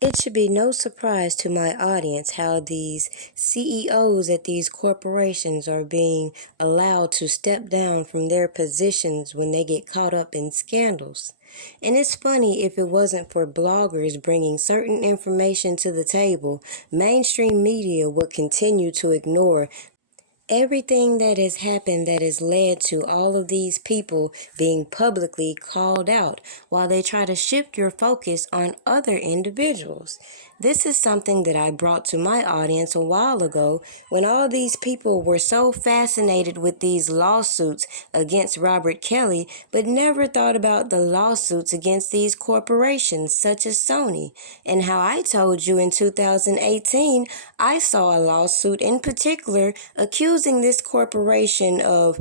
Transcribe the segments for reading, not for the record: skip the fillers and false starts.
It should be no surprise to my audience how these CEOs at these corporations are being allowed to step down from their positions when they get caught up in scandals. And it's funny, if it wasn't for bloggers bringing certain information to the table, mainstream media would continue to ignore everything that has happened that has led to all of these people being publicly called out while they try to shift your focus on other individuals. This is something that I brought to my audience a while ago when all these people were so fascinated with these lawsuits against Robert Kelly, but never thought about the lawsuits against these corporations such as Sony. And how I told you in 2018, I saw a lawsuit in particular accusing this corporation of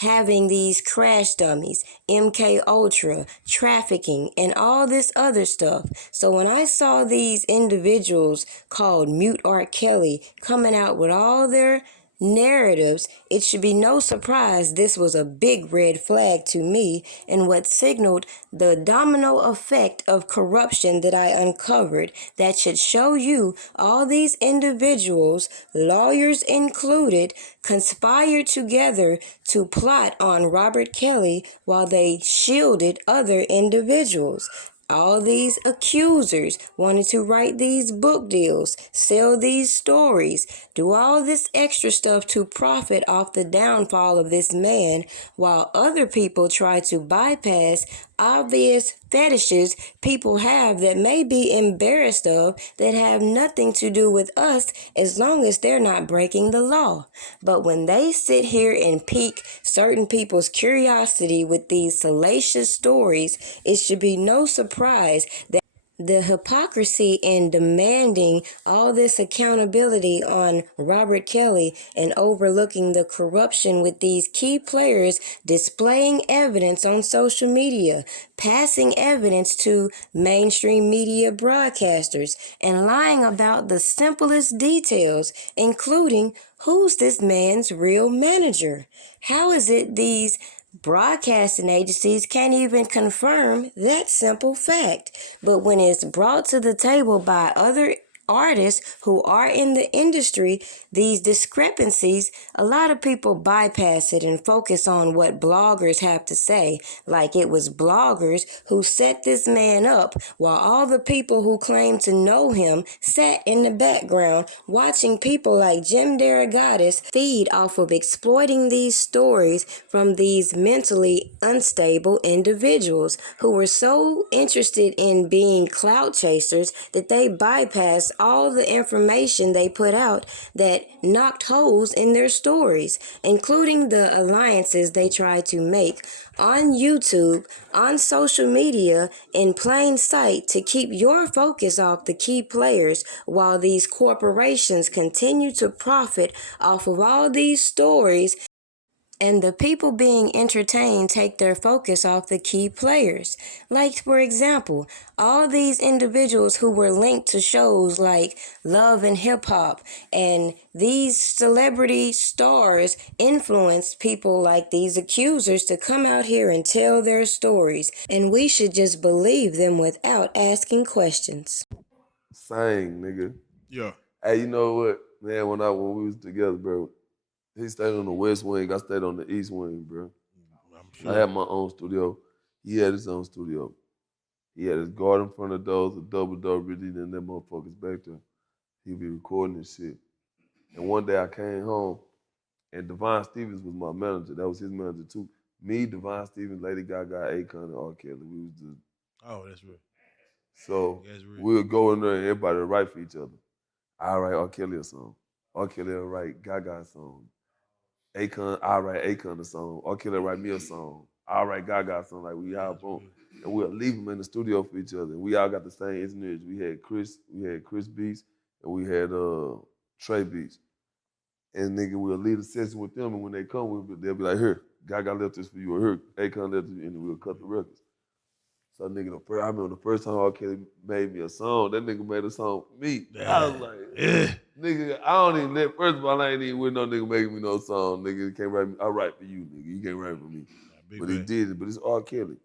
having these crash dummies, MK Ultra, trafficking, and all this other stuff. So when I saw these individuals called Mute R. Kelly coming out with all their narratives, it should be no surprise this was a big red flag to me and what signaled the domino effect of corruption that I uncovered that should show you all these individuals, lawyers included, conspired together to plot on Robert Kelly while they shielded other individuals. All these accusers wanted to write these book deals, sell these stories, do all this extra stuff to profit off the downfall of this man, while other people try to bypass obvious fetishes people have that may be embarrassed of that have nothing to do with us as long as they're not breaking the law. But when they sit here and pique certain people's curiosity with these salacious stories, it should be no surprise that the hypocrisy in demanding all this accountability on Robert Kelly and overlooking the corruption with these key players displaying evidence on social media, passing evidence to mainstream media broadcasters, and lying about the simplest details, including who's this man's real manager? How is it these broadcasting agencies can't even confirm that simple fact? But when it's brought to the table by other artists who are in the industry, these discrepancies, a lot of people bypass it and focus on what bloggers have to say, like it was bloggers who set this man up while all the people who claim to know him sat in the background watching people like Jim Derogatis feed off of exploiting these stories from these mentally unstable individuals who were so interested in being clout chasers that they bypassed all the information they put out that knocked holes in their stories, including the alliances they tried to make on YouTube, on social media, in plain sight to keep your focus off the key players while these corporations continue to profit off of all these stories and the people being entertained take their focus off the key players. Like, for example, all these individuals who were linked to shows like Love and Hip Hop, and these celebrity stars influenced people like these accusers to come out here and tell their stories, and we should just believe them without asking questions. Same, nigga. Yeah. Hey, you know what, man? When we was together, bro, he stayed on the west wing. I stayed on the east wing, bro. I'm I sure. had my own studio. He had his own studio. He had his garden in front of the doors, a double door, really, and them motherfuckers back there. He'd be recording this shit. And one day I came home, and Devon Stevens was my manager. That was his manager too. Me, Devon Stevens, Lady Gaga, Akon, and R. Kelly. We was the Oh, that's real. so That's real. we would go in there and everybody would write for each other. I write R. Kelly a song. R. Kelly will write Gaga a song. Akon, I write Akon a song. R. Kelly write me a song. I write Gaga a song. Like we all boom. And we'll leave them in the studio for each other. And we all got the same engineers. We had Chris Beats, and we had Trey Beats. And nigga, we'll leave the session with them, and when they come, they'll be like, here, Gaga left this for you, or here, Akon left this, and we'll cut the records. So nigga, I remember the first time R. Kelly made me a song, that nigga made a song for me. I was like, nigga, I don't even first of all, I ain't even with no nigga making me no song, nigga. You can't write me, I write for you, nigga. You can't write for me. But he did it, but it's R. Kelly.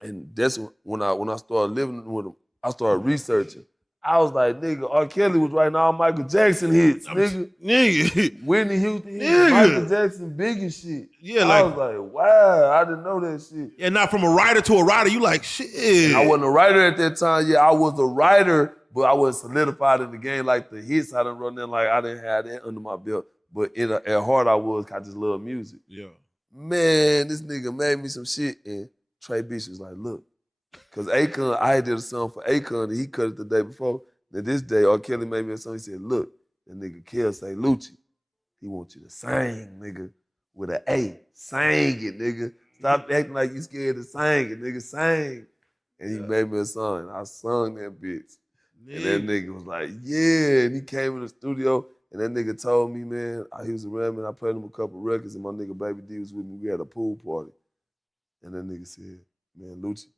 And that's when I started living with him, I started researching. I was like, nigga, R. Kelly was writing all Michael Jackson hits, nigga. Whitney Houston hits, Michael Jackson biggest shit. Yeah, I was like, wow, I didn't know that shit. Yeah, not from a writer to a writer, you like, shit. And I wasn't a writer at that time. Yeah, I was a writer, but I wasn't solidified in the game. Like the hits I done run in, like I didn't have that under my belt. But at heart I was, I just love music. Yeah. Man, this nigga made me some shit, and Trey Beach was like, look, because Akon, I did a song for Akon, and he cut it the day before. Then this day, R. Kelly made me a song. He said, look, that nigga Kel say, Lucci, he wants you to sing, nigga, with an A. Sing it, nigga. Stop acting like you scared to sing it, nigga. Sing. And he made me a song, and I sung that bitch. Yeah. And that nigga was like, yeah. And he came in the studio, and that nigga told me, man, he was around me, and I played him a couple records, and my nigga Baby D was with me. We had a pool party. And that nigga said, man, Lucci,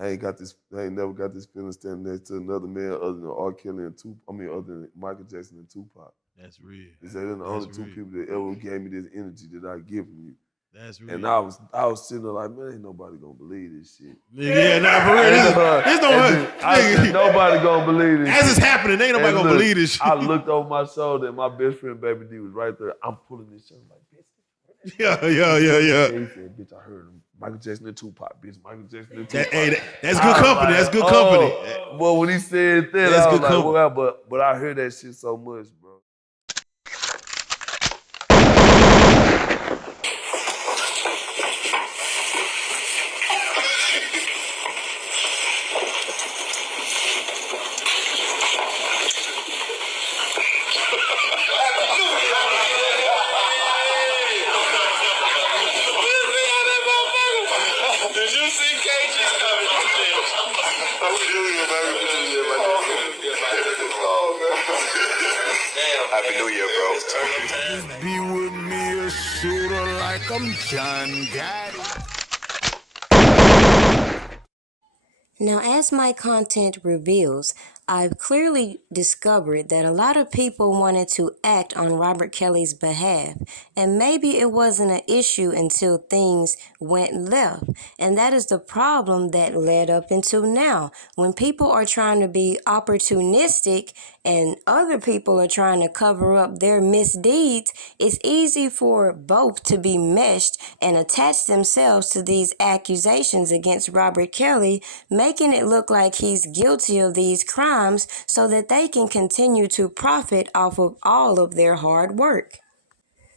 I ain't never got this feeling standing next to another man other than R. Kelly and other than Michael Jackson and Tupac. That's real. He said, they're the only two people that ever gave me this energy that I give from you. That's real. And I was sitting there like, man, ain't nobody gonna believe this shit. Yeah, nah, for real. This don't I said, nobody gonna believe this. As it's happening, ain't nobody gonna believe this shit. I looked over my shoulder and my best friend Baby D was right there. I'm pulling this shit. I'm like, bitch. Yeah. He said, bitch, I heard him. Michael Jackson and Tupac, bitch. Michael Jackson and Tupac. Hey, that's good company. That's good company. Well, when he said that, I was like, well, but I heard that shit so much, bro. Did you see KG coming? Happy New Year, bro. Be with me a shooter like I'm John Gotti. Now, as my content reveals, I've clearly discovered that a lot of people wanted to act on Robert Kelly's behalf, and maybe it wasn't an issue until things went left. And that is the problem that led up until now. When people are trying to be opportunistic and other people are trying to cover up their misdeeds, it's easy for both to be meshed and attach themselves to these accusations against Robert Kelly, making it look like he's guilty of these crimes so that they can continue to profit off of all of their hard work.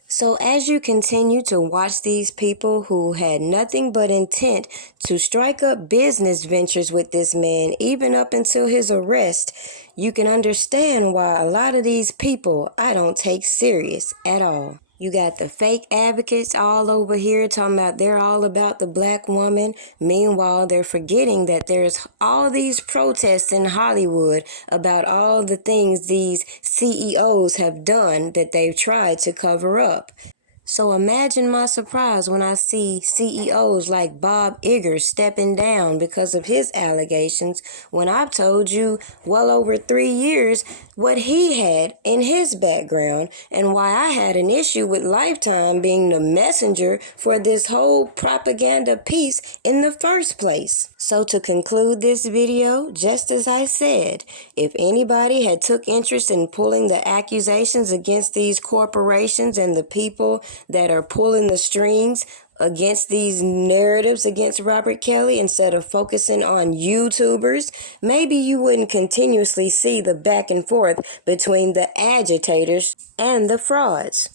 So as you continue to watch these people who had nothing but intent to strike up business ventures with this man, even up until his arrest, you can understand why a lot of these people I don't take serious at all. You got the fake advocates all over here talking about they're all about the black woman. Meanwhile, they're forgetting that there's all these protests in Hollywood about all the things these CEOs have done that they've tried to cover up. So imagine my surprise when I see CEOs like Bob Iger stepping down because of his allegations, when I've told you well over 3 years what he had in his background and why I had an issue with Lifetime being the messenger for this whole propaganda piece in the first place. So to conclude this video, just as I said, if anybody had took interest in pulling the accusations against these corporations and the people that are pulling the strings against these narratives against Robert Kelly instead of focusing on YouTubers, maybe you wouldn't continuously see the back and forth between the agitators and the frauds.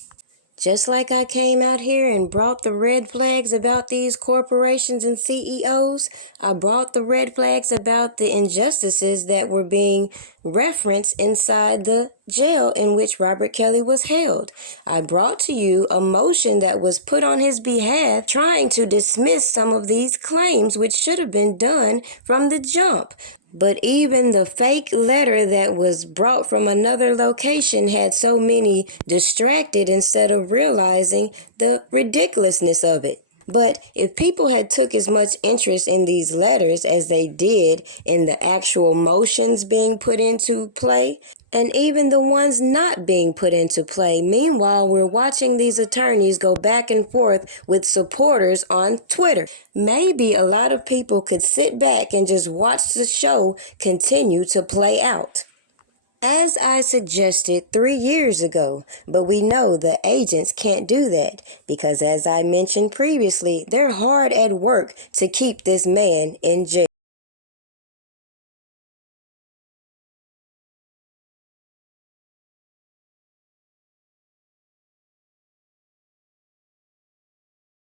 Just like I came out here and brought the red flags about these corporations and CEOs, I brought the red flags about the injustices that were being referenced inside the jail in which Robert Kelly was held. I brought to you a motion that was put on his behalf trying to dismiss some of these claims which should have been done from the jump. But even the fake letter that was brought from another location had so many distracted instead of realizing the ridiculousness of it. But if people had took as much interest in these letters as they did in the actual motions being put into play, and even the ones not being put into play, meanwhile, we're watching these attorneys go back and forth with supporters on Twitter. Maybe a lot of people could sit back and just watch the show continue to play out. As I suggested 3 years ago, but we know the agents can't do that because, as I mentioned previously, they're hard at work to keep this man in jail.